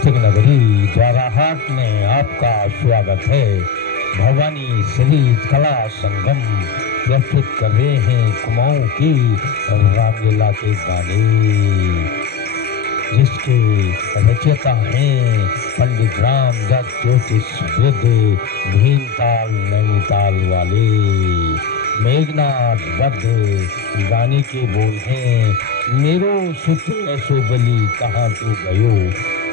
साहित्यिक नगरी द्वाराहाट में आपका स्वागत है। भवानी संगीत कला संगम प्रस्तुत कर रहे हैं कुमाऊं की रामलीला के गाने, जिसके रचयिता हैं पंडित रामदत्त ज्योतिष वृद्ध भीमताल नैनीताल वाले। मेघनाथ बद्ध गाने के बोल हैं, मेरो सुत ऐसो बली कहाँ तू गयो,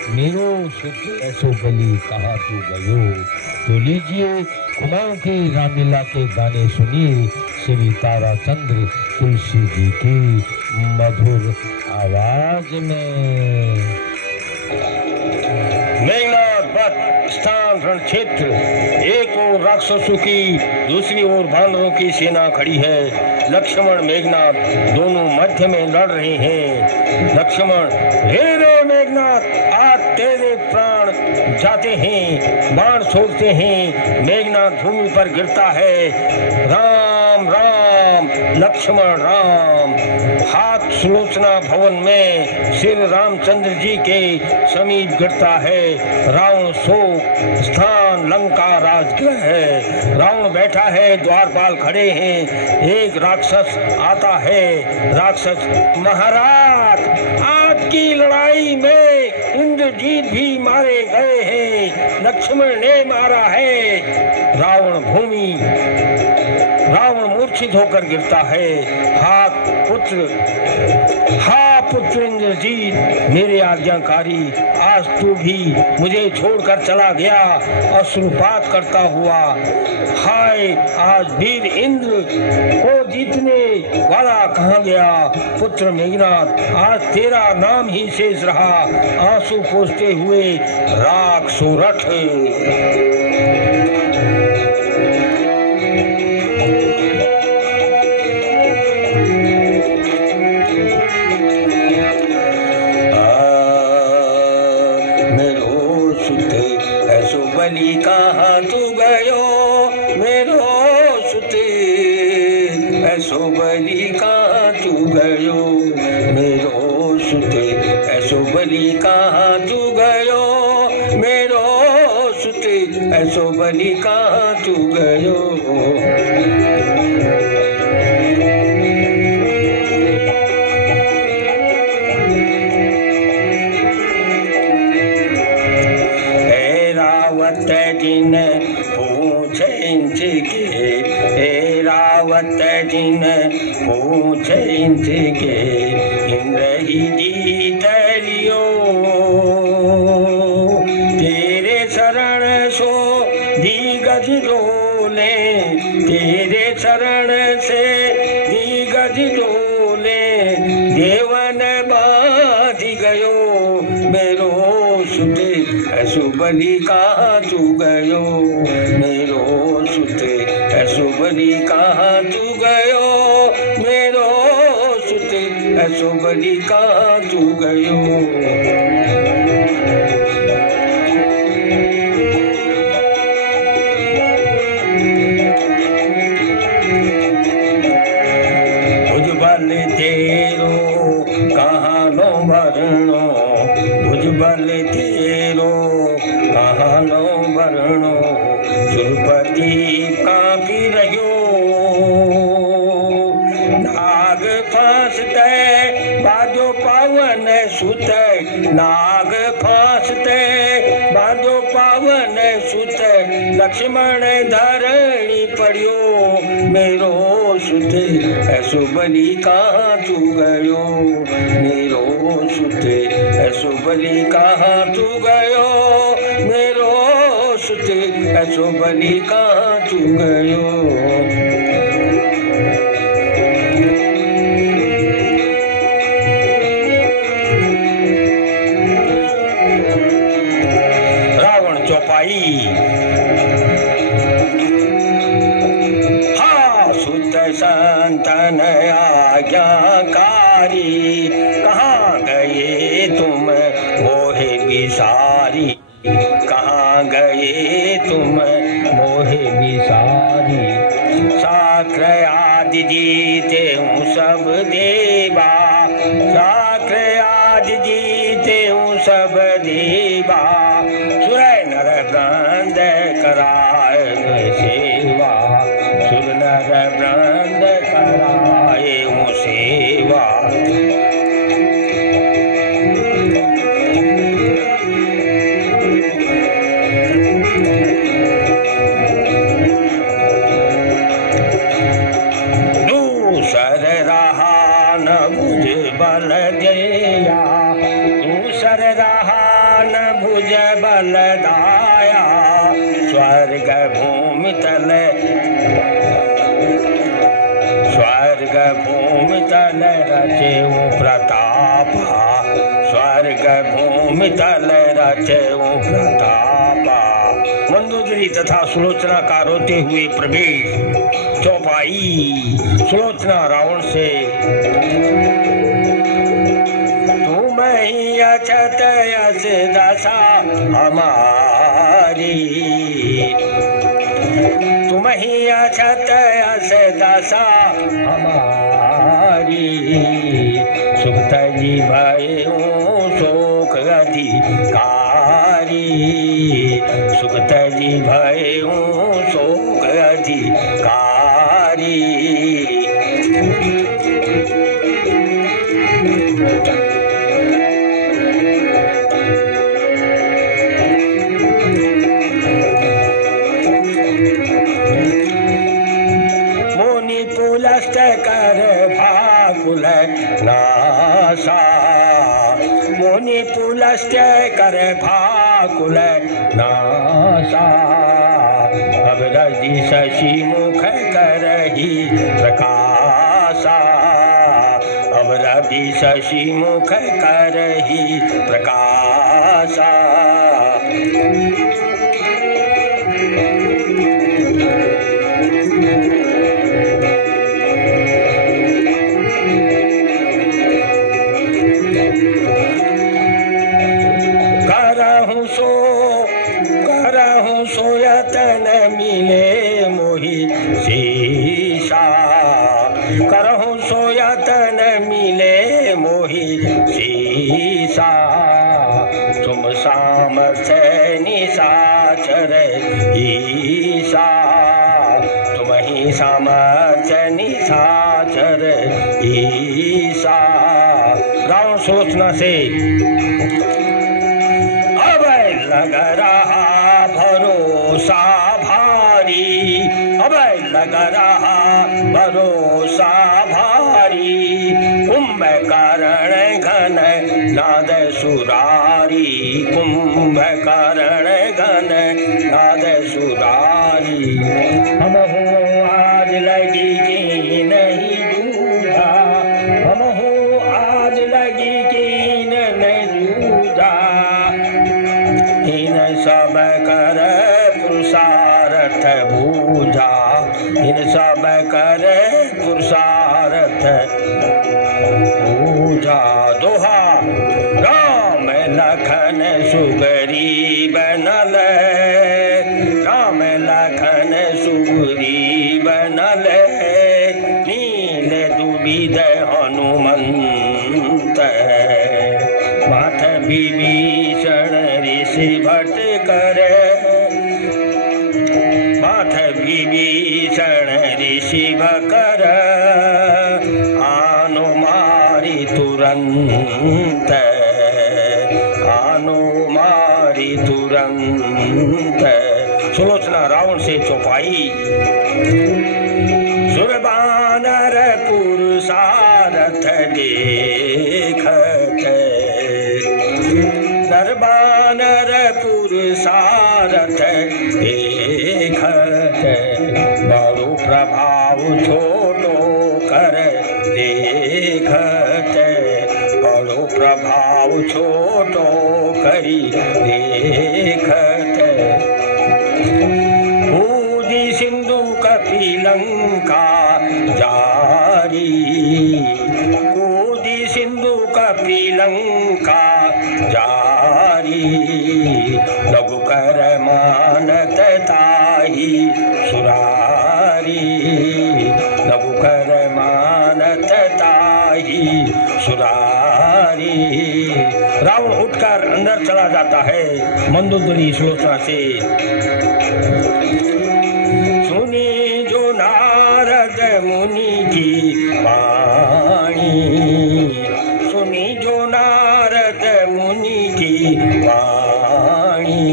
मेरो सुत ऐसो बली कहाँ तू गयो। तो लीजिए कुमाऊं की रामलीला के गाने सुनिए श्री ताराचंद्र तुलसी जी की मधुर आवाज में। मेघनाथ बद्ध स्थान रण क्षेत्र, एक ओर राक्षसों की दूसरी ओर बानरों की सेना खड़ी है। लक्ष्मण मेघनाथ दोनों मध्य में लड़ रहे हैं। लक्ष्मण, हे मेघनाथ, आज तेरे प्राण जाते हैं। बाण छोड़ते हैं, मेघनाथ भूमि पर गिरता है। राम राम लक्ष्मण राम। हाथ सुलोचना भवन में सिर रामचंद्र जी के समीप गिरता है। रावण शोक स्थान लंका राजगृह है। रावण बैठा है, द्वारपाल खड़े हैं। एक राक्षस आता है। राक्षस, महाराज, आज की लड़ाई में इंद्रजीत भी मारे गए हैं, लक्ष्मण ने मारा है। रावण मूर्छित होकर गिरता है। पुत्र इंद्रजीत, मेरे आज्ञाकारी, आज तू भी मुझे छोड़कर चला गया अश्रुपात करता हुआ। हाय, आज वीर इंद्र को जीतने वाला कहाँ गया। पुत्र मेघनाथ, आज तेरा नाम ही शेष रहा। आंसू पोंछते हुए राख सोरठ। बलि कहाँ तू गयो, मेरो सुते ऐसो बलि कहाँ तू गयो, मेरो सुते ऐसो बलि कहाँ तू गयो, मेरो सुते ऐसो बलि कहाँ तू गयो। जिन पूछ इनके, हे रावत जिन पूछ इनके, इंद्र ही जीत लियो। तेरे शरण सो दिग्गज डोले, तेरे शरण से दिग्गज डोले। देवन बाध गयो, मेरो सुते ऐसो बलि कहाँ तू गयो, मेरो सुते ऐसो बलि कहाँ तू गयो, मेरो सुते ऐसो बलि कहाँ तू गयो। भुजबल तेरो कहाँ नो भरणो, भुजबल तेरो कहाँ नो भरणो। सुरपति कांपी रहियो, नाग फांसते बाजो पावन सुत, नाग फांसते बाजो पावन सुत। लक्ष्मण धरणी पड़ियो, मेरो सुते ऐसो बलि कहाँ तू गयो, मेरो सुते ऐसो बलि कहाँ तू गयो, मेरो सुते ऐसो बलि कहाँ तू गयो। रावण चौपाई। हाँ सुत संतन आज्ञाकारी, कहाँ गए तुम मोहे बिसारी, कहाँ गए तुम मोहे बिसारी। साक्र आदि जीते हूँ सब देवा, साक्र आदि जीते हूँ सब देवा। सेवा सुर नर वृंद कराए सेवा सुर नर वृंद कराए सेवा दूसर रहा न बुझ बल दिया दूसर रहा न भुज बल दाया स्वर्ग भूमि तल रचे प्रतापा स्वर्ग भूमि तल रचे प्रतापा। मंदोदरी तथा सुलोचना का रोते हुए प्रवेश चौपाई। सुलोचना रावण से तुम ही अछत यश दशा हमारी तुम ही अछत यश दशा हमारी सुख जी भय शोक अधिकारी सुख जी भय शोक अधिकारी। मुनि पुलस्त कर भाकुल नासा मुनि पुलस्त कर भाकुल नासा अब रजि शशि मुख करहि प्रकाशा अब रवि शशि मुख करहि प्रकाशा। करहूँ सो यतन मिले मोहि शीशा करहूँ सो यतन मिले मोहि शीशा तुम सामर्थ्य निशाचर ईशा तुम ही सामर्थ्य निशाचर ईशा। रावण सुलोचना से लग रहा भरोसा भारी अब लग रहा भरोसा भारी कुंभकर्ण घन नाद सुरारी कुंभकर्ण घन नाद सुरारी। हम हो आज लगी कि नहीं जूझा हम हो आज लगी कि नहीं जूझा इन सब कर पुरुषार्थ बूझा इन सब कर पुरुषार्थ बूझा। दोहा राम लखन सुगरी बनल राम लखन सुगरी बनल नील दुबिध हनुमंत माथ विभीषण ऋषि भट कर माथ विभीषण ऋषि भकर आनो मारी तुरंत आनो मारी तुरंत। सुलोचना रावण से चौपाई। सुरबानर पुरुषारथ देखत नरबानर पुरुषारथ देखत बड़ो प्रभाव छोटो कर देखत बड़ो प्रभाव छोटो करी देखत। कूदी सिंधु कपि लंका जारी कूदी सिंधु कपि लंका जारी लघु कर मानत ताहि सुरारी लघु कर मानत ताहि सुरारी। रावण उठकर अंदर चला जाता है। मंदोदरी सुलोचना से सुनी जो नारद मुनि की वाणी, सुनी जो नारद मुनि की वाणी,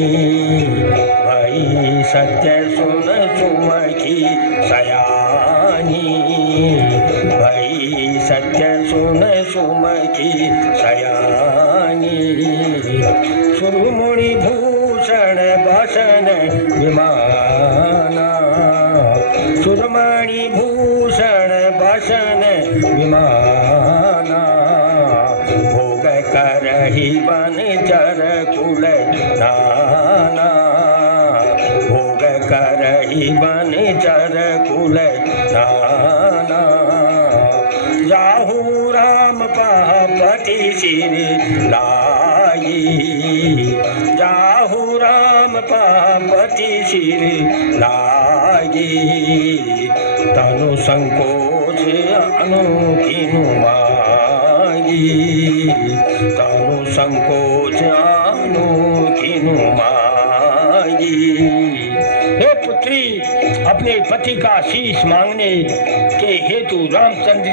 भाई सत्य सुन सुमखी सयानी, भाई सत्य सुन सुमखी सयानी, सुरमुनि भूषण भसन विमाना, सुरमणि भूषण भसन विमाना, भोग करहि बनचर कुल नाना, भोग करहि बनचर कुल नाना, जाहू राम पापति सिर लाई, जाहू राम पापति सिर लाई, तनु संकोच अनुकीनु मागी, तनु संकोच अनुकीनु मागी। हे पुत्री, अपने पति का शीश मांगने के हेतु रामचंद्र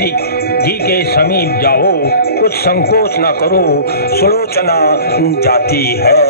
जी के समीप जाओ, कुछ संकोच न करो, सुलोचना जाती है।